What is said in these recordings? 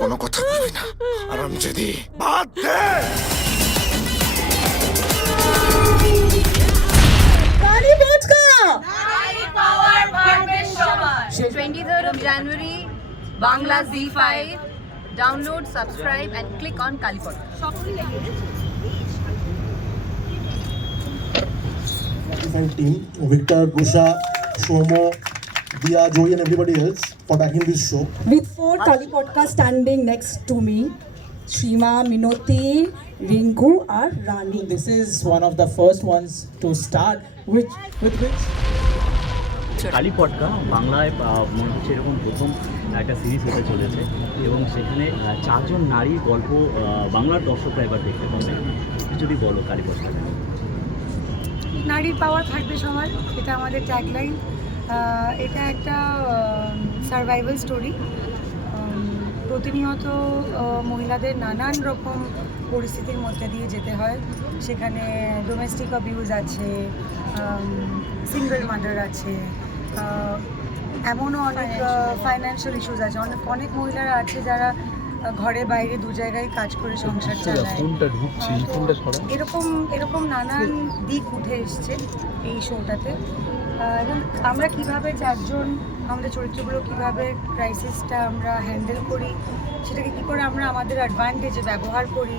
কোনো কথা বলবি না আরাম যদি বাদ দে। কালী পটকা 23rd of January, Bangla Z5. Download, subscribe, and click on Kali Podcast. Team, Victor, Gusha, Shomo, Dia, Joey, and everybody else for backing this show. with 4 Kali Potka standing next to me. Shima, Minoti, Rinku are Rani. This is one of the first ones to start, with which Kali পটকা বাংলায় মনে হচ্ছে এরকম প্রথম একটা series হতে চলেছে এবং সেখানে চারজন নারীর গল্প বাংলার দর্শকরা এবার দেখতে পাবে। যদি বলো কালী পটকা। নারীর পাওয়ার থাকবে সবার, এটা আমাদের ট্যাগলাইন। এটা একটা সার্ভাইভাল স্টোরি। প্রতিনিয়ত মহিলাদের নানান রকম পরিস্থিতির মধ্যে দিয়ে যেতে হয়। সেখানে ডোমেস্টিক অ্যাবিউজ আছে, সিঙ্গল মাদার আছে, এমনও অনেক ফাইন্যান্সিয়াল ইস্যুস আছে। অনেক মহিলারা আছে যারা ঘরে বাইরে দু জায়গায় কাজ করে সংসার চালায়। এরকম নানান দিক উঠে এসছে এই শোটাতে। এবং আমরা কিভাবে চারজন আমাদের চরিত্রগুলো কিভাবে ক্রাইসিসটা আমরা হ্যান্ডেল করি, সেটাকে কী করে আমরা আমাদের অ্যাডভান্টেজে ব্যবহার করি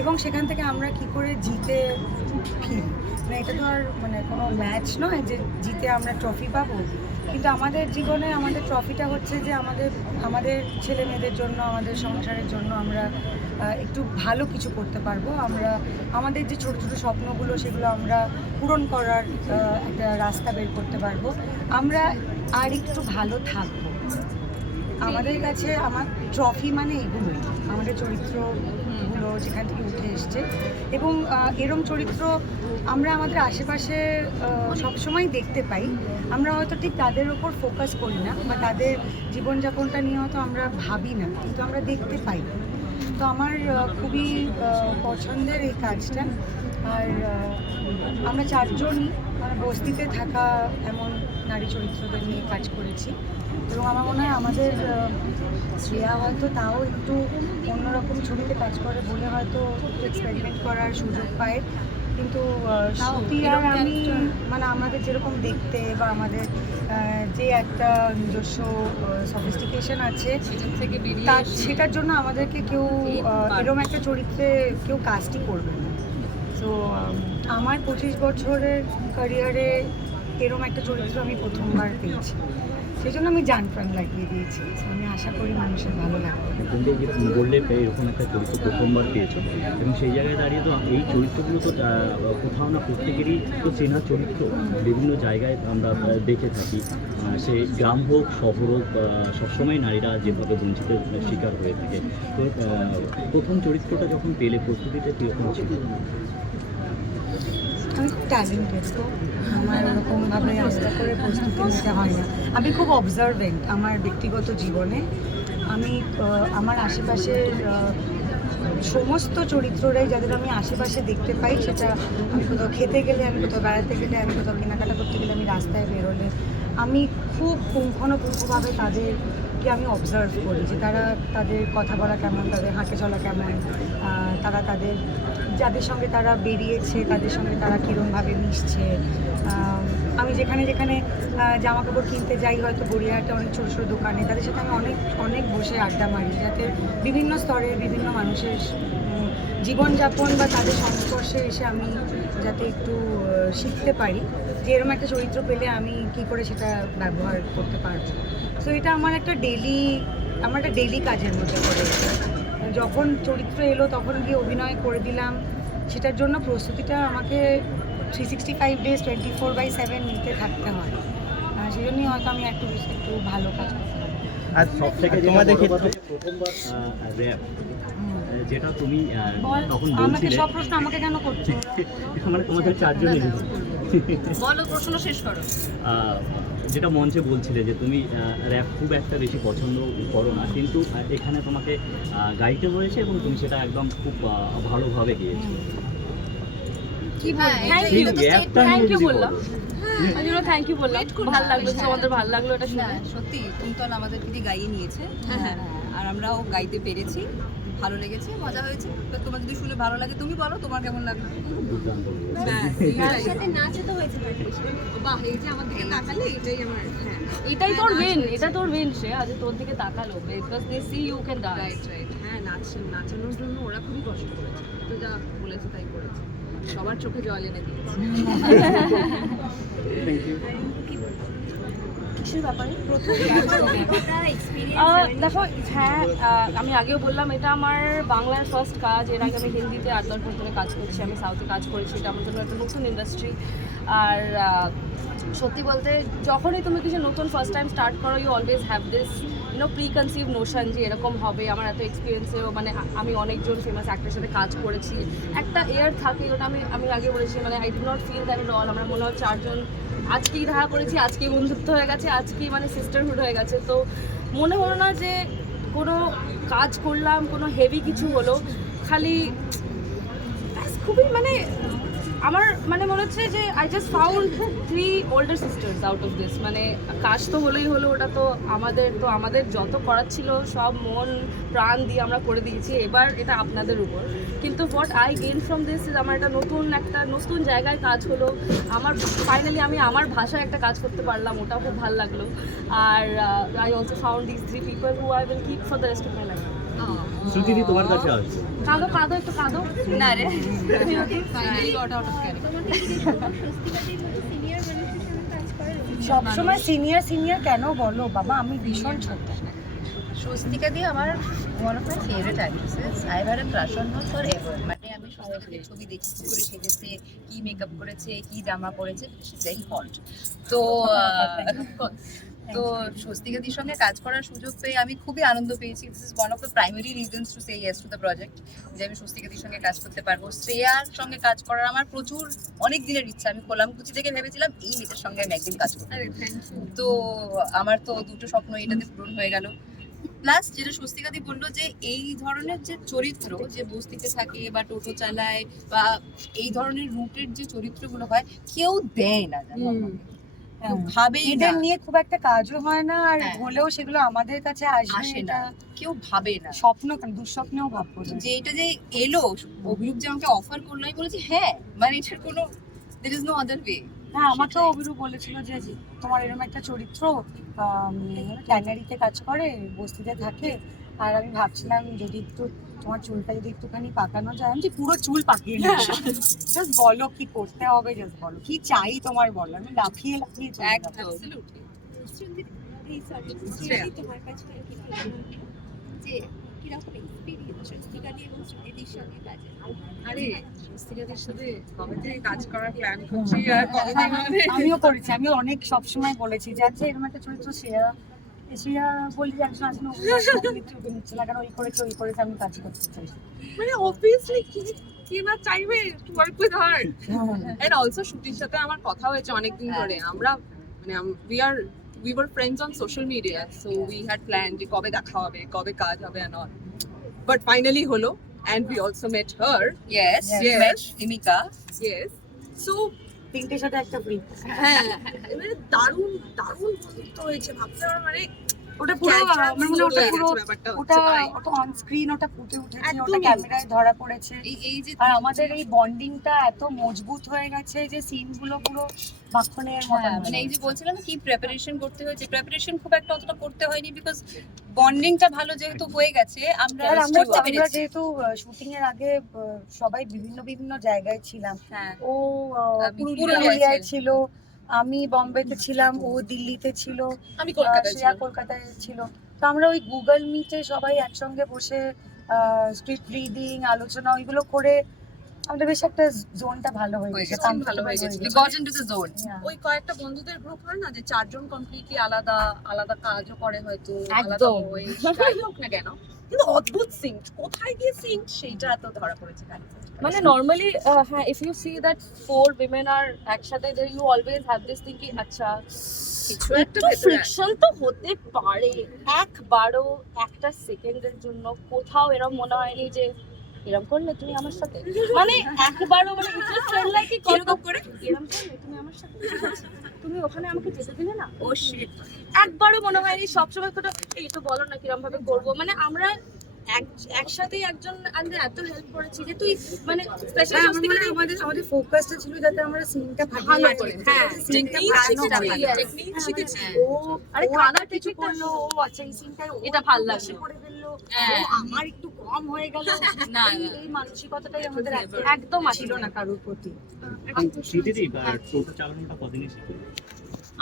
এবং সেখান থেকে আমরা কি করে জিতে ফিরি। মানে এটা তো আর কোনো ম্যাচ নয় যে জিতে আমরা ট্রফি পাবো, কিন্তু আমাদের জীবনে আমাদের ট্রফিটা হচ্ছে যে আমাদের ছেলে মেয়েদের জন্য, আমাদের সংসারের জন্য আমরা একটু ভালো কিছু করতে পারবো। আমরা আমাদের যে ছোটো ছোটো স্বপ্নগুলো সেগুলো আমরা পূরণ করার একটা রাস্তা বের করতে পারবো। আমরা আর একটু ভালো থাকবো। আমাদের কাছে আমার ট্রফি মানে এগুলোই, আমাদের চরিত্রগুলো যেখান থেকে উঠে এসছে। এবং এরম চরিত্র আমরা আমাদের আশেপাশে সবসময় দেখতে পাই। আমরা হয়তো ঠিক তাদের ওপর ফোকাস করি না বা তাদের জীবনযাপনটা নিয়ে হয়তো আমরা ভাবি না, কিন্তু আমরা দেখতে পাই। তো আমার খুবই পছন্দের এই কাজটা। আর আমরা চারজনই বস্তিতে থাকা এমন নারী চরিত্রদের নিয়ে কাজ করেছি এবং আমার মনে হয় আমাদের শ্রেয়া হয়তো তাও একটু অন্যরকম ছবিতে কাজ করে বলে হয়তো একটু এক্সপেরিমেন্ট করার সুযোগ পায়। কিন্তু শ্রুতি আর আমি আমাদের যেরকম দেখতে বা আমাদের যে একটা নিজস্ব সফিস্টিকেশন আছে সেটার জন্য আমাদেরকে কেউ এরকম একটা চরিত্রে কেউ কাস্টই করবে না। তো আমার 25 বছরের ক্যারিয়ারে এরকম একটা চরিত্র আমি প্রথমবার পেয়েছি, সেই জন্য আমি জান প্রাণ লাগিয়ে দিয়েছি। আমি আশা করি মানুষের ভালো লাগবে। তুমি বললে এরকম একটা চরিত্র প্রথমবার পেয়েছো এবং সেই জায়গায় দাঁড়িয়ে তো এই চরিত্রগুলো তো কোথাও না প্রত্যেকেরই তো চেনা চরিত্র, বিভিন্ন জায়গায় আমরা দেখে থাকি। সে গ্রাম হোক শহর হোক, সবসময় নারীরা যেভাবে বঞ্চিত শিকার হয়ে থাকে। তো প্রথম চরিত্রটা যখন পেলে প্রস্তুতিটা কীরকম ছিল? আমি খুব ট্যালেন্টেড, তো আমার ওরকমভাবে আস্তে করে প্রস্তুতি নিতে হয় না। আমি খুব অবজারভেন্ট আমার ব্যক্তিগত জীবনে। আমি আমার আশেপাশের সমস্ত চরিত্ররাই যাদের আমি আশেপাশে দেখতে পাই, সেটা আমি কোথাও খেতে গেলে, আমি কোথাও বেড়াতে গেলে, আমি কোথাও কেনাকাটা করতে গেলে, আমি রাস্তায় বেরোলে, আমি খুব পুঙ্খানুপুঙ্খভাবে তাদেরকে আমি অবজার্ভ করি যে তাদের কথা বলা কেমন, তাদের হাঁটে চলা কেমন, তারা যাদের সঙ্গে তারা বেরিয়েছে তাদের সঙ্গে তারা কীরমভাবে মিশছে। আমি যেখানে জামা কাপড় কিনতে যাই, হয়তো গড়িয়াহাটে অনেক ছোটো ছোটো দোকানে, তাদের সাথে আমি অনেক বসে আড্ডা মারি, যাতে বিভিন্ন স্তরের বিভিন্ন মানুষের জীবনযাপন বা তাদের সংস্পর্শে এসে আমি যাতে একটু শিখতে পারি যে এরকম একটা চরিত্র পেলে আমি কি করে সেটা ব্যবহার করতে পারবো। সো এটা আমার একটা ডেলি কাজের মধ্যে পড়ে। যখন চরিত্র এলো তখন গিয়ে অভিনয় করে দিলাম, সেটার জন্য প্রস্তুতিটা আমাকে 365 days 24/7 নিতে থাকতে হয়। সেই জন্যই হয়তো আমি একটু ভালো কাজ করতে পারি। আর সব থেকে তোমাদের ক্ষেত্রে প্রথমবার র্যাপ যেটা তুমি তখন আমাকে বলছিলে, সব প্রশ্ন আমাকে কেন করছো? তোমাদের চারজনের বলো, প্রশ্ন শেষ করো। যেটা মঞ্চে বলছিলে যে তুমি র্যাপ খুব একটা বেশি পছন্দ করো না, কিন্তু এখানে তোমাকে গাইতে হয়েছে এবং তুমি সেটা একদম খুব ভালোভাবে গিয়েছো। থ্যাংক ইউ বললাম, আমি জন্য থ্যাংক ইউ বললাম। ভালো লাগলো, তোমাদের ভালো লাগলো এটা শুনে। সত্যি তুমি তো আমাদেরকে দিয়ে গাইয়ে নিয়েছে। আর আমরাও গাইতে পেরেছি, ভালো লেগেছে, মজা হয়েছে। তো তোমার যদি শুনে ভালো লাগে তুমি বলো তোমার কেমন লাগলো। দুর্দান্ত বাহ, এই যে আমার দিকে তাকালে এটাই আমার, হ্যাঁ এটাই তোর উইন, এটা তোর উইন সে আজ তোর দিকে তাকালো because they see you can dance. Right right, হ্যাঁ নাচানোর জন্য ওরা খুবই কষ্ট করেছে, তো যা বলেছে তাই করেছে, সবার চোখে জল এনে দিয়েছে। কিসের ব্যাপারে দেখো, হ্যাঁ আমি আগেও বললাম এটা আমার বাংলার ফার্স্ট কাজ। এর আগে আমি হিন্দিতে 8-10 বছর ধরে কাজ করছি, আমি সাউথে কাজ করেছি, এটা আমার জন্য একটা নতুন ইন্ডাস্ট্রি। আর সত্যি বলতে যখনই তুমি কিছু নতুন ফার্স্ট টাইম স্টার্ট করো, you always have this preconceive notion যে এরকম হবে। আমার এত এক্সপিরিয়েন্সেও মানে আমি অনেকজন ফেমাস অ্যাক্টরের সাথে কাজ করেছি, একটা এয়ার থাকে ওটা। আমি আগে বলেছি মানে I do not feel that at all. আমরা মনে হয় 4 জন আজকেই দেখা করেছি, আজকেই বন্ধুত্ব হয়ে গেছে, আজকেই মানে সিস্টারহুড হয়ে গেছে। তো মনে হলো না যে কোনো কাজ করলাম, কোনো হেভি কিছু হলো, খালি খুবই মানে আমার মানে মনে হচ্ছে যে I just found 3 older sisters out of this. মানে কাজ তো হলোই হলো, ওটা তো আমাদের যত করার ছিল সব মন প্রাণ দিয়ে আমরা করে দিয়েছি, এবার এটা আপনাদের উপর। কিন্তু what I gain from this is আমার একটা নতুন জায়গায় কাজ হলো, আমার ফাইনালি আমি আমার ভাষায় একটা কাজ করতে পারলাম, ওটাও খুব ভালো লাগলো। আর I also found this 3 people who I will keep for the rest of my life. শ্রুতিদি তোমার কাছে আসছে। কাঁদো একটু কাঁদো না রে, finally got out of character. সবসময় সিনিয়র কেন বলো বাবা, আমি ভীষণ ছোট। স্বস্তিকা দি আমার one of my favourite actresses. I had a crush on her forever. মানে আমি স্বস্তিকার ছবি দেখি কি করে সেজেছে, কি মেকআপ করেছে, কি জামা পরেছে, ভেরি হট। তো স্বস্তিকাদির সঙ্গে কাজ করার সুযোগ পেয়ে আমি খুবই আনন্দ পেয়েছি। This is one of the primary reasons to say yes to the project, যে আমি স্বস্তিকাদির সঙ্গে কাজ করতে পারবো। শ্রেয়ার সঙ্গে কাজ করার আমার প্রচুর অনেক দিনের ইচ্ছা। আমি কোলামকুচি থেকে ভেবেছিলাম এই মেয়েটার সঙ্গে আমি একদিন কাজ করবো। তো আমার তো দুটো স্বপ্ন এটাতে পূরণ হয়ে গেল। প্লাস যেটা স্বস্তিকাদি বললো যে এই ধরনের যে চরিত্র, যে বস্তিতে থাকে বা টোটো চালায় বা এই ধরনের রুটের যে চরিত্রগুলো হয়, কেউ দেয় না, জানো কেউ ভাবেই না, এদের নিয়ে খুব একটা কাজও হয় না, আর হ্যাঁ। হলেও সেগুলো আমাদের কাছে আসে না, কেউ ভাবে না। স্বপ্ন দুঃস্বপ্নেও ভাববো না। যে এটা যে এলো, অভিরূপ যে আমাকে অফার করলো, আমি বলেছি হ্যাঁ, মানে এটার কোনো there is no other way। হ্যাঁ, আমাকেও অভিরূপ বলেছিল যে তোমার এরকম একটা চরিত্র ট্যানারিতে কাজ করে, বস্তিতে থাকে, আর আমি ভাবছিলাম যদি একটু তোমার চুলটা যদি একটুখানি পাকানো যায়। আমি যে পুরো চুল পাকিয়ে নিই, জাস্ট বলো কি করতে হবে, জাস্ট বলো কি চাই তোমার, বলো, আমি লাফিয়ে চলে যাবো। একদম আরে স্বস্তিকাদির সাথে কবে থেকে কাজ করার প্ল্যান করছি, আর কতদিন হবে। আমিও করেছি, আমি অনেক সবসময় বলেছি যে আচ্ছা এরকম একটা চরিত্র শ্রেয়া বলি যে একজন আসলে অভিনেত্রী নিচ্ছে না কেন, ওই করেছে আমি কাজ করতে চাই। মানে obviously কি না চাইবে to work with her. And also শুটির সাথে আমার কথা হয়েছে অনেকদিন ধরে। আমরা মানে we were friends on social media, so we had planned যে কবে দেখা হবে, কবে কাজ হবে and all, but finally হলো, and we also met her. Yes, Yes. Himika. Yes, so তিনটের সাথে একটা ফ্রি। হ্যাঁ মানে দারুণ বন্ধুত্ব হয়েছে। ভাবতে পারো মানে ওটা পুরো Casual আমার মনে হয় ওটা হয়ে পুরো গেছে ব্যাপারটা ওটা হচ্ছে তাই। ওটা অন স্ক্রিন ওটা ফুটে উঠেছে, ওটা একদমই। ক্যামেরায় ধরা পড়েছে। এই যে আর আমাদের এই বন্ডিংটা এত মজবুত হয়ে গেছে যে সিনগুলো পুরো মাখনের মতো। মানে এই যে বলছিলাম কি প্রিপারেশন করতে হয়েছে, প্রিপারেশন খুব একটা অতটা করতে হয়নি, বিকজ বন্ডিংটা ভালো যেহেতু হয়ে গেছে আমরা আর আমরা করতে পেরেছি। যেহেতু শুটিং এর আগে সবাই বিভিন্ন জায়গায় ছিলাম। হ্যাঁ, ও পুরুলিয়ায় পুরুলিয়ায় ছিল, আমি বম্বেতে ছিলাম, ও দিল্লিতে ছিল, আমি কলকাতায় শ্রেয়া ছিলাম। কলকাতায় ছিল। তো আমরা ওই গুগল মিটে সবাই একসঙ্গে বসে স্ক্রিপ্ট রিডিং, আলোচনা ওইগুলো করে আমাদের বেশ একটা জোনটা ভালো হয়ে গেছে, ভালো হয়ে গেছে, we got into the zone. Yeah. ওই কয়েকটা বন্ধুদের গ্রুপ হয় না যে 4 জন কমপ্লিটলি আলাদা কাজও করে, হয়তো আলাদা একদম। ওই যাই হোক না কেন, কিন্তু অদ্ভুত সিঙ্ক, কোথায় গিয়ে সিঙ্ক সেইটা তো ধরা পড়েছে কালি। মানে নর্মালি হ্যাঁ, if you see that 4 women আর একসাথে, you always have this thing কি আচ্ছা কিছু একটা একটু ভেতরে ফ্রিকশন তো হতে পারে, একবারও একটা সেকেন্ডের জন্য কোথাও এরকম মনে হয়নি যে এরকম করলে তুমি আমার সাথে, মানে একবারও মানে it just felt like কিরকম করে? এরকম করলে তুমি আমার সাথে, তুমি ওখানে আমাকে যেতে দিলে না। ও শিট। একবারও মনে হয়নি, সবসময় কোটা এই তো বলো না কিরকম ভাবে করবো, মানে আমরা একসাথে একজন আমাদের এত হেল্প করেছি যে তুই মানে স্পেশাল আমাদের ফোকাসটা ছিল যাতে আমরা সিনটা ভালো করে, হ্যাঁ, সিনটা টেকনিক শিখেছি। ও আরে ও খানা কিছু টেকনিক করলো, ও আচ্ছা এই সিনটা এটা ভাল লাগছে। করে ফেললো, হ্যাঁ। ও আমার একটু কম হয়ে গেল, না, এই মানসিকতাটাই আমাদের একদম ছিল না কারোর প্রতি। শ্রীদিদি টোটো চালানোটা কদিনে শিখে?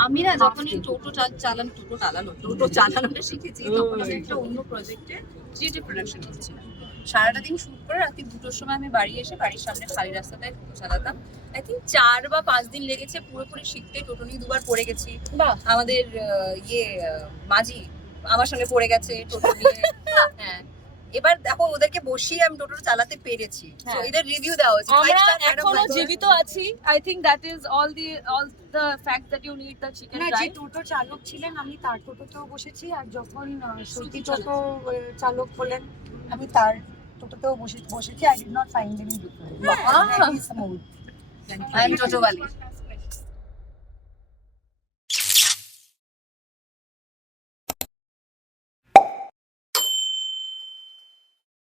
আমি না যখন এই টোটো চালানোটা শিখেছি তখন আমি একটা অন্য প্রজেক্টে ক্রিয়েটিভ প্রোডাকশন করছিলাম। সারাটা দিন শুট করে রাত্রি 2টোর সময় আমি বাড়ি এসে বাড়ির সামনে খালি রাস্তাতে টোটো চালাতাম। আই থিঙ্ক 4 বা 5 দিন লেগেছে পুরোপুরি শিখতে। টোটো নিয়ে 2বার পড়ে গেছি। আমাদের মাঝি আমার সঙ্গে পড়ে গেছে টোটো নিয়ে। হ্যাঁ, এবার দেখো ওদেরকে বসিয়ে আমি টোটো চালাতে পেরেছি। তো এদের রিভিউ দাও। আমরা এখনো জীবিত আছি। I think that is all the fact that you need the chicken না, যে ড্রাই। টোটো চালক ছিলেন আমি তার টোটোতেও বসেছি, আর যখন শ্রুতি টোটো চালক হলেন আমি তার টোটোতেও বসেছি। I did not find any difference, very smooth. I am টোটোওয়ালি।